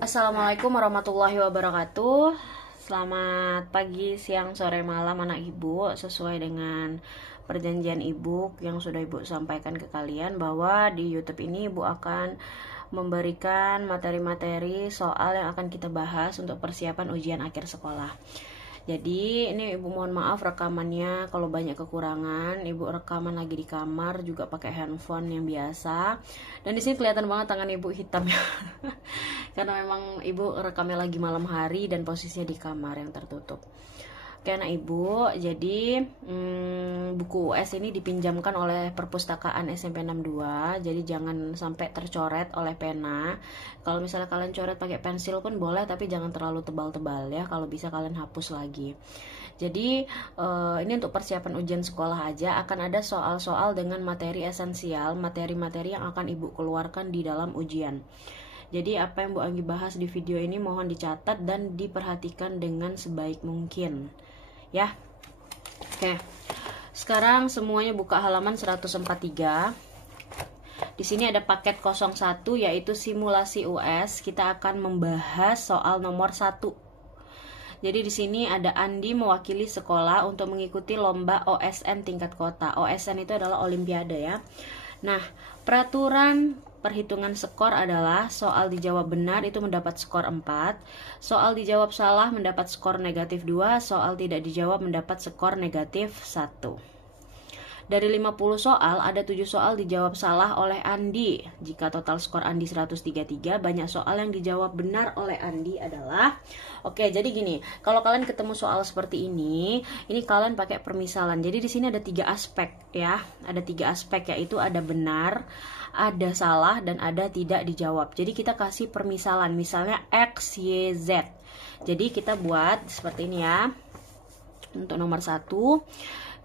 Assalamualaikum warahmatullahi wabarakatuh. Selamat pagi, siang, sore, malam anak ibu. Sesuai dengan perjanjian ibu yang sudah ibu sampaikan ke kalian, bahwa di YouTube ini ibu akan memberikan materi-materi soal yang akan kita bahas untuk persiapan ujian akhir sekolah. Jadi ini ibu mohon maaf rekamannya kalau banyak kekurangan. Ibu rekaman lagi di kamar juga pakai handphone yang biasa. Dan di sini kelihatan banget tangan ibu hitam ya. Karena memang ibu rekamnya lagi malam hari dan posisinya di kamar yang tertutup. Oke anak ibu, jadi buku US ini dipinjamkan oleh perpustakaan SMP 62. Jadi jangan sampai tercoret oleh pena. Kalau misalnya kalian coret pakai pensil pun boleh, tapi jangan terlalu tebal-tebal ya. Kalau bisa kalian hapus lagi. Jadi ini untuk persiapan ujian sekolah aja. Akan ada soal-soal dengan materi esensial, materi-materi yang akan ibu keluarkan di dalam ujian. Jadi apa yang Bu Anggi bahas di video ini mohon dicatat dan diperhatikan dengan sebaik mungkin. Ya. Oke. Sekarang semuanya buka halaman 143. Di sini ada paket 01 yaitu simulasi US. Kita akan membahas soal nomor 1. Jadi di sini ada Andi mewakili sekolah untuk mengikuti lomba OSN tingkat kota. OSN itu adalah olimpiade ya. Nah, peraturan perhitungan skor adalah soal dijawab benar itu mendapat skor 4, soal dijawab salah mendapat skor negatif 2, soal tidak dijawab mendapat skor negatif 1. Dari 50 soal, ada 7 soal dijawab salah oleh Andi. Jika total skor Andi 133, banyak soal yang dijawab benar oleh Andi adalah... Oke, jadi gini, kalau kalian ketemu soal seperti ini kalian pakai permisalan. Jadi di sini ada 3 aspek ya. Ada 3 aspek, yaitu ada benar, ada salah, dan ada tidak dijawab. Jadi kita kasih permisalan, misalnya X, Y, Z. Jadi kita buat seperti ini ya. Untuk nomor 1,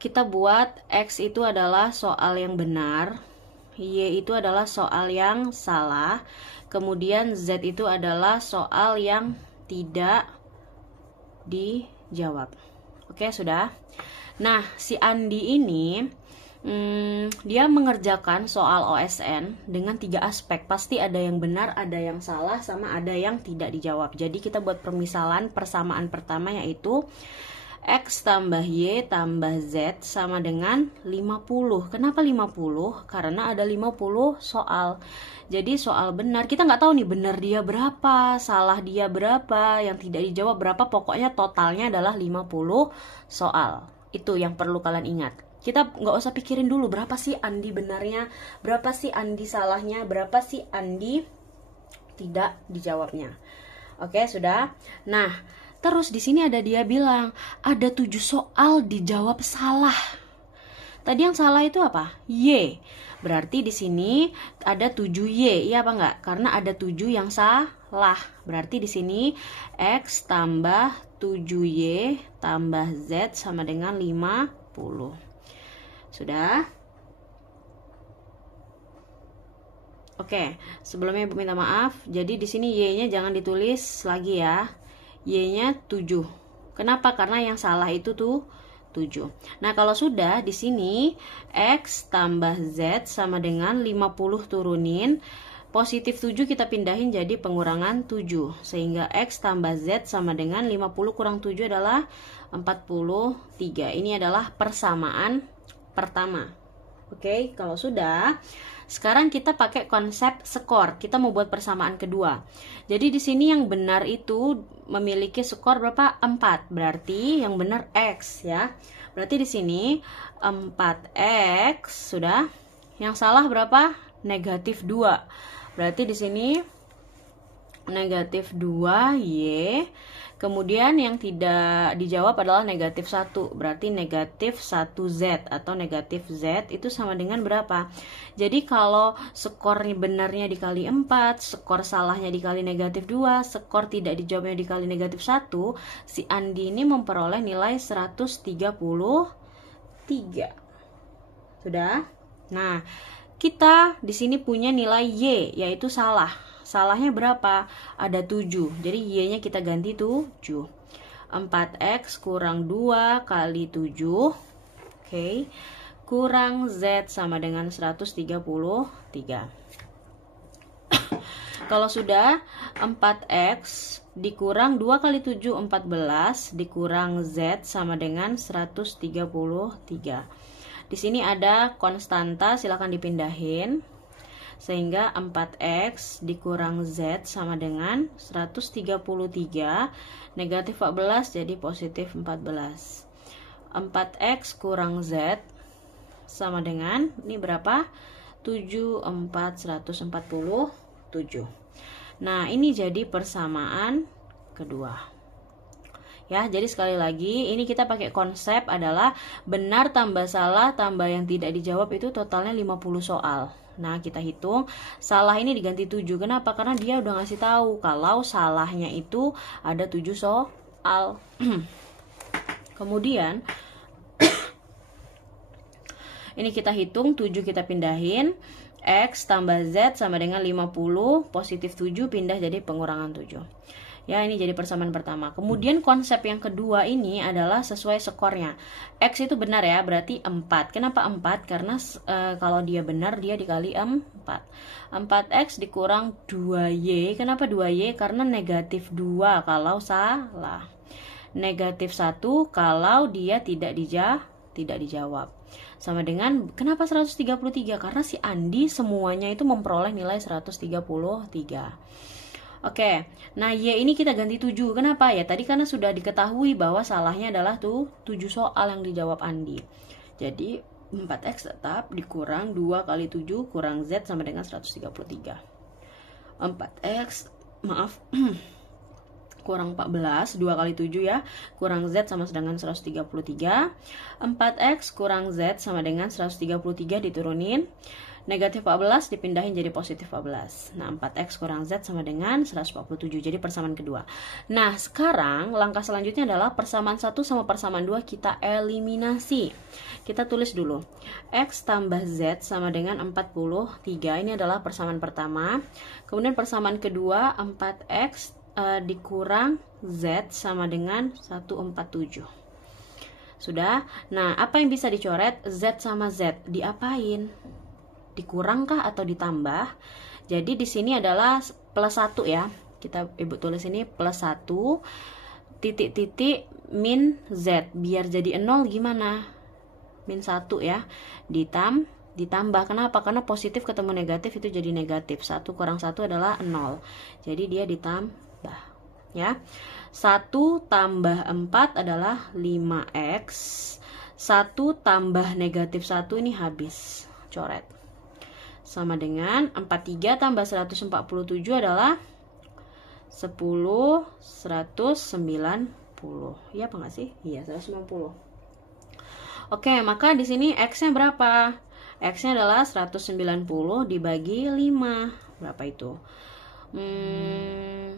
kita buat X itu adalah soal yang benar, Y itu adalah soal yang salah, kemudian Z itu adalah soal yang tidak dijawab. Oke, sudah. Nah, si Andi ini dia mengerjakan soal OSN dengan 3 aspek. Pasti ada yang benar, ada yang salah, sama ada yang tidak dijawab. Jadi kita buat permisalan persamaan pertama, yaitu X tambah Y tambah Z sama dengan 50. Kenapa 50? Karena ada 50 soal. Jadi soal benar, kita nggak tahu nih benar dia berapa, salah dia berapa, yang tidak dijawab berapa. Pokoknya totalnya adalah 50 soal. Itu yang perlu kalian ingat. Kita nggak usah pikirin dulu berapa sih Andi benarnya, berapa sih Andi salahnya, berapa sih Andi tidak dijawabnya. Oke, sudah. Nah, terus di sini ada dia bilang ada 7 soal dijawab salah. Tadi yang salah itu apa? Y. Berarti di sini ada 7 Y, iya apa enggak? Karena ada 7 yang salah. Berarti di sini X tambah 7Y tambah Z sama dengan 50. Sudah? Oke, sebelumnya Ibu minta maaf. Jadi di sini Y-nya jangan ditulis lagi ya. Y-nya 7. Kenapa? Karena yang salah itu tuh 7. Nah, kalau sudah di sini X tambah Z sama dengan 50 turunin positif 7 kita pindahin jadi pengurangan 7. Sehingga X tambah Z sama dengan 50 kurang 7 adalah 43. Ini adalah persamaan pertama. Oke, kalau sudah, sekarang kita pakai konsep skor. Kita mau buat persamaan kedua. Jadi di sini yang benar itu memiliki skor berapa? 4. Berarti yang benar X ya. Berarti di sini 4X sudah. Yang salah berapa? Negatif 2. Berarti di sini negatif 2Y. Kemudian yang tidak dijawab adalah negatif 1. Berarti negatif 1Z atau negatif Z itu sama dengan berapa? Jadi kalau skor benarnya dikali 4, skor salahnya dikali negatif 2, skor tidak dijawabnya dikali negatif 1, si Andi ini memperoleh nilai 133. Sudah? Nah, kita di sini punya nilai Y, yaitu salah. Salahnya berapa? Ada 7. Jadi Y-nya kita ganti 7. 4X kurang 2 kali 7. Oke. Kurang Z sama dengan 133. Kalau sudah, 4x dikurang 2 kali 7, 14, dikurang Z sama dengan 133. Di sini ada konstanta, silakan dipindahin. Sehingga 4x dikurang Z sama dengan 133, negatif 14 jadi positif 14. 4x kurang Z sama dengan, ini berapa? 147. Nah, ini jadi persamaan kedua. Ya, jadi sekali lagi ini kita pakai konsep adalah benar tambah salah tambah yang tidak dijawab itu totalnya 50 soal. Nah, kita hitung salah ini diganti 7. Kenapa? Karena dia udah ngasih tahu kalau salahnya itu ada 7 soal. Kemudian ini kita hitung 7 kita pindahin, X tambah Z sama dengan 50, positif 7 pindah jadi pengurangan 7. Ya, ini jadi persamaan pertama. Kemudian konsep yang kedua ini adalah sesuai skornya. X itu benar ya, berarti 4. Kenapa 4? Karena kalau dia benar, dia dikali 4. 4X dikurang 2Y. Kenapa 2Y? Karena negatif 2 kalau salah. Negatif 1 kalau dia tidak dijawab. Sama dengan, kenapa 133? Karena si Andi semuanya itu memperoleh nilai 133. Oke, nah Y ini kita ganti 7. Kenapa ya? Tadi karena sudah diketahui bahwa salahnya adalah 7 soal yang dijawab Andi. Jadi 4X tetap dikurang 2 kali 7 kurang Z sama dengan 133. 4X, maaf, kurang 14, 2 kali 7 ya, kurang Z sama dengan 133. 4X kurang Z sama dengan 133 diturunin. Negatif 14 dipindahin jadi positif 14. Nah, 4X kurang Z sama dengan 147. Jadi persamaan kedua. Nah, sekarang langkah selanjutnya adalah persamaan 1 sama persamaan 2 kita eliminasi. Kita tulis dulu. X tambah Z sama dengan 43. Ini adalah persamaan pertama. Kemudian persamaan kedua, 4X dikurang Z sama dengan 147. Sudah. Nah, apa yang bisa dicoret? Z sama Z diapain? Dikurangkah atau ditambah? Jadi di sini adalah plus 1 ya. Ibu tulis ini plus 1 titik-titik min Z. Biar jadi 0 gimana? Min 1 ya. Ditambah. Kenapa? Karena positif ketemu negatif itu jadi negatif. 1 kurang 1 adalah 0. Jadi dia ditambah ya. 1 tambah 4 adalah 5X. 1 tambah negatif 1 ini habis. Coret. Sama dengan 43 tambah 147 adalah 10, 190. Iya apa nggak sih? Iya, 190. Oke, maka di sini X-nya berapa? X-nya adalah 190 dibagi 5. Berapa itu? 30,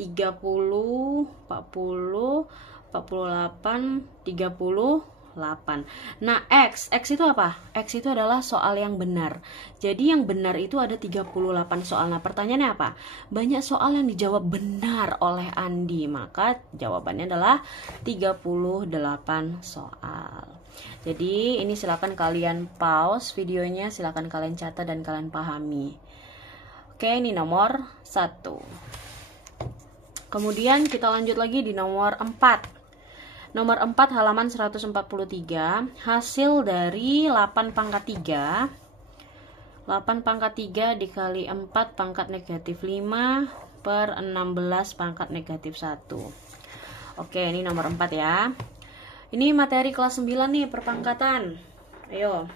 40, 48, 38. Nah, X itu apa? X itu adalah soal yang benar. Jadi yang benar itu ada 38 soal. Nah, pertanyaannya apa? Banyak soal yang dijawab benar oleh Andi. Maka jawabannya adalah 38 soal. Jadi ini silakan kalian pause videonya, silakan kalian catat dan kalian pahami. Oke, ini nomor 1. Kemudian kita lanjut lagi di nomor 4. Nomor 4 halaman 143, hasil dari 8 pangkat 3. 8 pangkat 3 dikali 4 pangkat negatif 5 per 16 pangkat negatif 1. Oke, ini nomor 4 ya. Ini materi kelas 9 nih, perpangkatan. Ayo.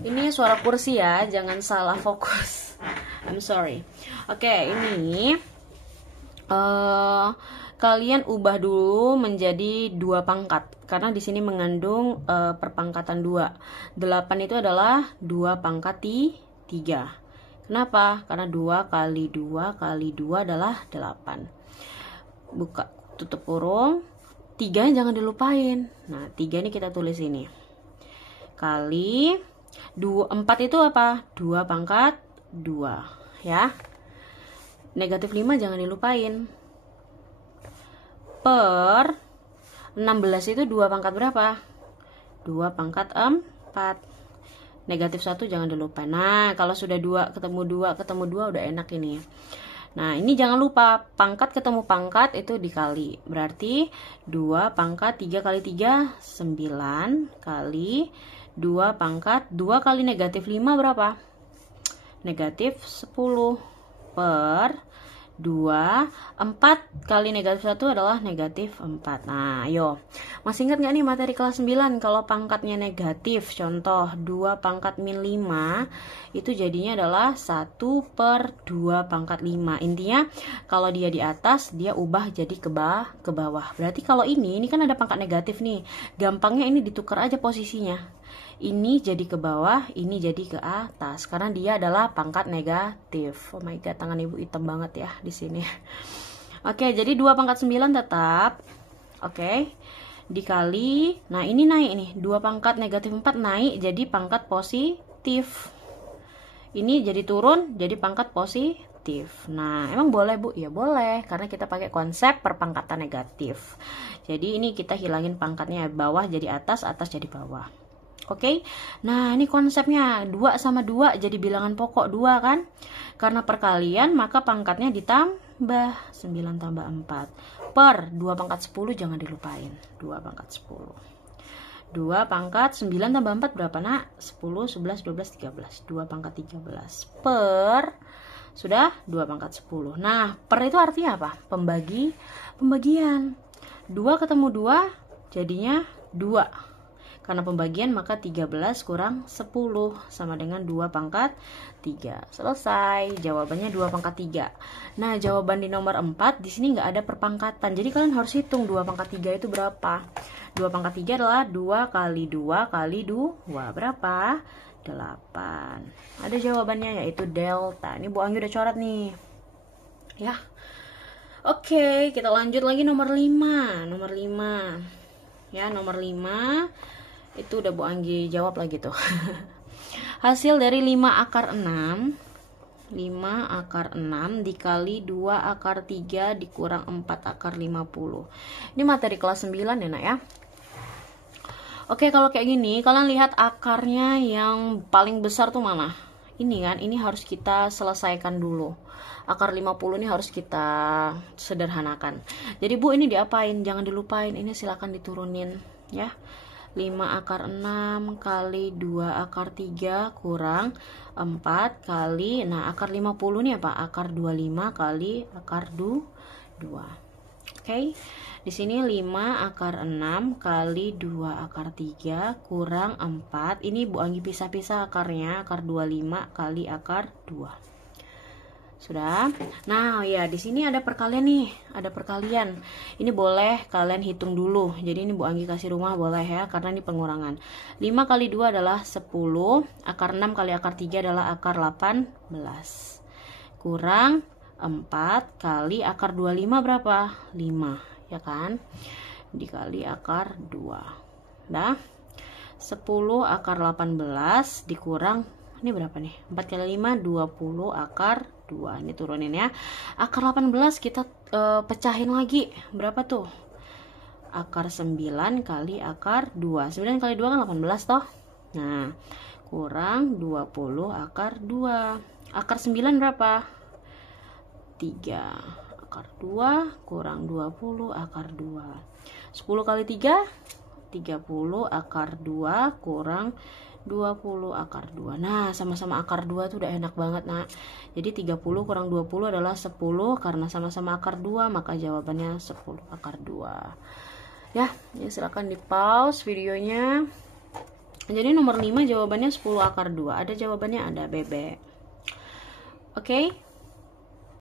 Ini suara kursi ya, jangan salah fokus. I'm sorry. Oke, ini kalian ubah dulu menjadi 2 pangkat karena di sini mengandung perpangkatan 2. 8 itu adalah 2 pangkat 3. Kenapa? Karena 2 kali 2 kali 2 adalah 8. Buka tutup kurung. 3 jangan dilupain. Nah, 3 ini kita tulis ini. Kali 4 itu apa? 2 pangkat 2 ya. Negatif 5 jangan dilupain. Per 16 itu 2 pangkat berapa? 2 pangkat 4. Negatif 1 jangan dilupain. Nah, kalau sudah 2 ketemu 2 ketemu 2 udah enak ini. Nah, ini jangan lupa pangkat ketemu pangkat itu dikali. Berarti 2 pangkat 3 kali 3 9 kali 2 pangkat 2 kali negatif 5 berapa? Negatif 10 per 2, 4 kali negatif 1 adalah negatif 4. Nah, ayo. Masih ingat nggak nih materi kelas 9? Kalau pangkatnya negatif, contoh 2 pangkat min 5, itu jadinya adalah 1 per 2 pangkat 5. Intinya, kalau dia di atas, dia ubah jadi ke bawah. Berarti kalau ini kan ada pangkat negatif nih. Gampangnya ini ditukar aja posisinya. Ini jadi ke bawah, ini jadi ke atas karena dia adalah pangkat negatif. Oh my god, tangan ibu hitam banget ya di sini. Oke, jadi 2 pangkat 9 tetap. Oke. Dikali, nah ini naik nih. 2 pangkat negatif 4 naik jadi pangkat positif. Ini jadi turun jadi pangkat positif. Nah, emang boleh Bu? Ya boleh, karena kita pakai konsep perpangkatan negatif. Jadi ini kita hilangin pangkatnya, bawah jadi atas, atas jadi bawah. Oke, nah ini konsepnya 2 sama 2 jadi bilangan pokok 2 kan? Karena perkalian maka pangkatnya ditambah 9 tambah 4 per 2 pangkat 10 jangan dilupain 2 pangkat 10 2 pangkat 9 tambah 4 berapa nak? 10, 11, 12, 13 2 pangkat 13 per sudah 2 pangkat 10. Nah per itu artinya apa? Pembagian 2 ketemu 2 jadinya 2. Karena pembagian maka 13 kurang 10 sama dengan 2 pangkat 3. Selesai. Jawabannya 2 pangkat 3. Nah, jawaban di nomor 4 di sini nggak ada perpangkatan. Jadi kalian harus hitung 2 pangkat 3 itu berapa. 2 pangkat 3 adalah 2 kali 2 kali 2. Berapa? 8. Ada jawabannya yaitu delta. Ini Bu Anggi udah coret nih. Ya. Oke, kita lanjut lagi nomor 5. Nomor 5. Ya, nomor 5. Itu udah Bu Anggi jawab lagi tuh. Hasil dari 5 akar 6 5 akar 6 dikali 2 akar 3 dikurang 4 akar 50. Ini materi kelas 9 ya nak ya. Oke, kalau kayak gini kalian lihat akarnya yang paling besar tuh mana? Ini kan, ini harus kita selesaikan dulu. Akar 50 ini harus kita sederhanakan. Jadi Bu ini diapain? Jangan dilupain, ini silakan diturunin ya. 5 akar 6 kali 2 akar 3 kurang 4 kali, nah akar 50 ini apa? Akar 25 kali akar 2. Oke. Di sini 5 akar 6 kali 2 akar 3 kurang 4. Ini Bu Anggi pisah-pisah akarnya, akar 25 kali akar 2. Sudah. Nah, ya di sini ada perkalian nih, ada perkalian. Ini boleh kalian hitung dulu. Jadi ini Bu Anggi kasih rumah boleh ya, karena ini pengurangan. 5 kali 2 adalah 10, akar 6 kali akar 3 adalah akar 18. Kurang 4 kali akar 25 berapa? 5, ya kan? Dikali akar 2. Nah, 10 akar 18 dikurang ini berapa nih? 4 kali 5 20 akar 2. Ini turunin ya. Akar 18 kita pecahin lagi. Berapa tuh? Akar 9 kali akar 2. 9 kali 2 kan 18 toh. Nah, kurang 20 akar 2. Akar 9 berapa? 3. Akar 2 kurang 20 akar 2. 10 kali 3 30 akar 2 kurang 20 akar 2. Nah, sama-sama akar 2 tuh udah enak banget, nak. Jadi 30 kurang 20 adalah 10. Karena sama-sama akar 2, maka jawabannya 10 akar 2. Ya, ya silakan di pause videonya. Jadi nomor 5 jawabannya 10 akar 2. Ada jawabannya, ada bebek. Oke.